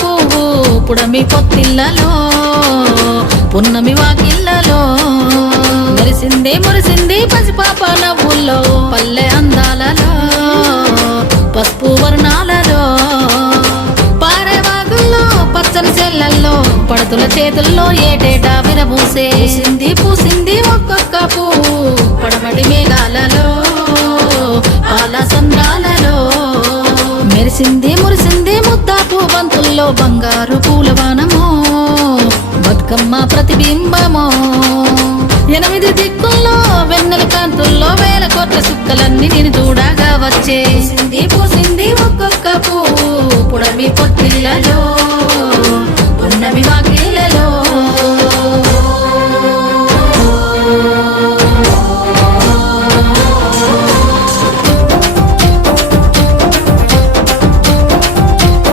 పువ్వు పుడమి పొత్తిళ్ళలో పున్నమి వాకిళ్ళలో మురిసింది పసిపాప నవ్వుల్లో పల్లె అందాలలో పసుపు వర్ణాలలో పారేవాగుల్లో పచ్చని చెల్లల్లో పడతుల చేతుల్లో ఏటేటా విరబూసే పూసింది ఒక్కొక్క పువ్వు పడమటి మేఘాలలో పాల సంద్రాలలో మురిసింది ముద్దాపు బంతుల్లో బంగారు పూలవానమో బతుకమ్మ ప్రతిబింబమో 8 దిక్కుల్లో వెన్నెల కాంతుల్లో వేల కోట్ల సుక్కలన్నీ నేను చూడగా వచ్చే పూసింది ఒక్కొక్క పువ్వు పుడమి